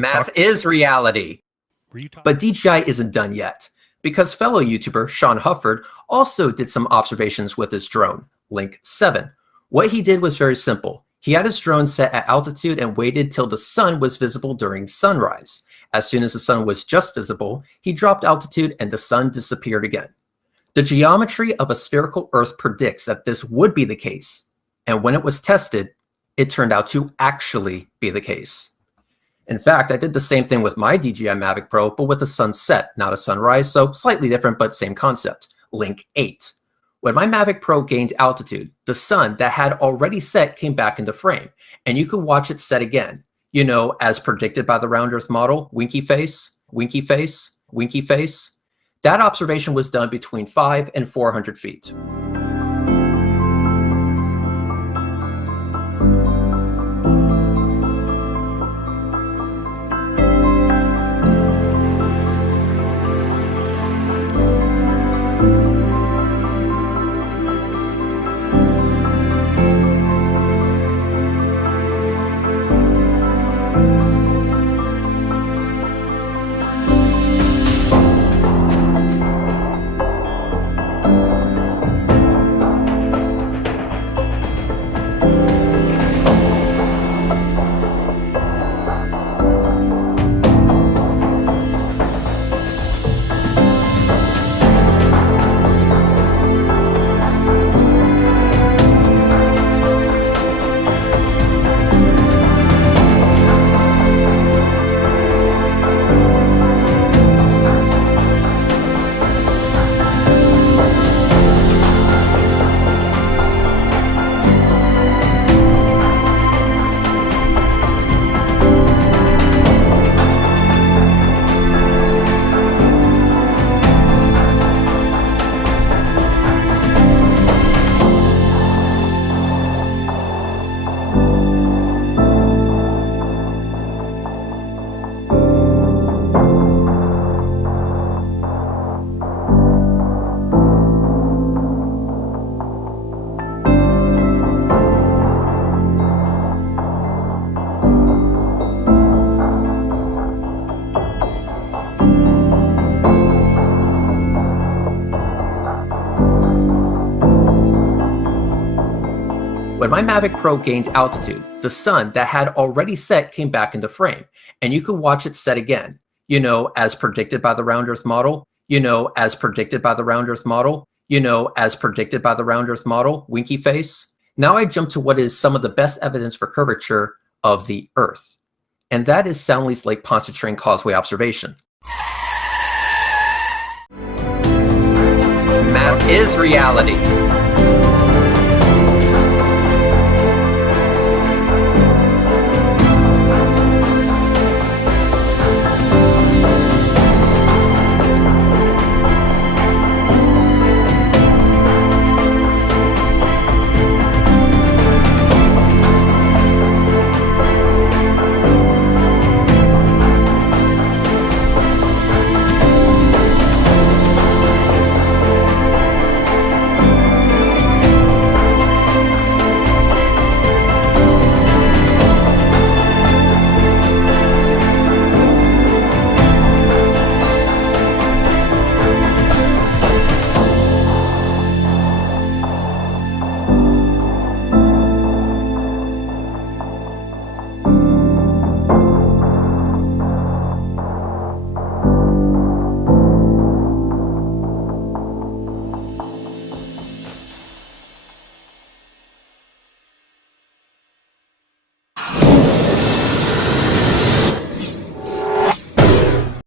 Math is reality. But DJI isn't done yet, because fellow YouTuber Sean Hufford also did some observations with his drone, Link 7. What he did was very simple. He had his drone set at altitude and waited till the sun was visible during sunrise. As soon as the sun was just visible, he dropped altitude and the sun disappeared again. The geometry of a spherical Earth predicts that this would be the case, and when it was tested, it turned out to actually be the case. In fact, I did the same thing with my DJI Mavic Pro, but with a sunset, not a sunrise, so slightly different but same concept, Link 8. When my Mavic Pro gained altitude, the sun that had already set came back into frame, and you could watch it set again. You know, as predicted by the round Earth model, winky face, winky face, winky face. That observation was done between 5 and 400 feet. When my Mavic Pro gained altitude, the sun that had already set came back into frame, and you could watch it set again. You know, as predicted by the round Earth model. You know, as predicted by the round Earth model. You know, as predicted by the round Earth model, winky face. Now I jump to what is some of the best evidence for curvature of the Earth, and that is Soundley's Lake Pontchartrain Causeway observation. Math is reality.